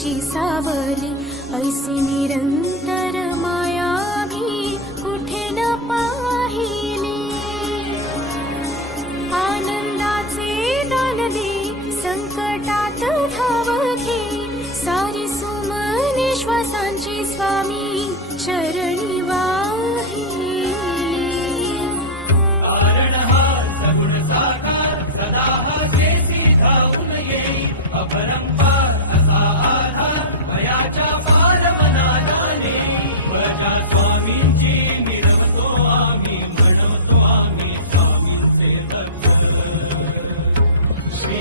स्वामीची सावली, ऐसी निरंतर माया मी कुठे न पाहिली. आनंदाचे दान दे, संकटात धाव घे, सारी सुमने श्वासांची स्वामी चरणी वाहिली. श्री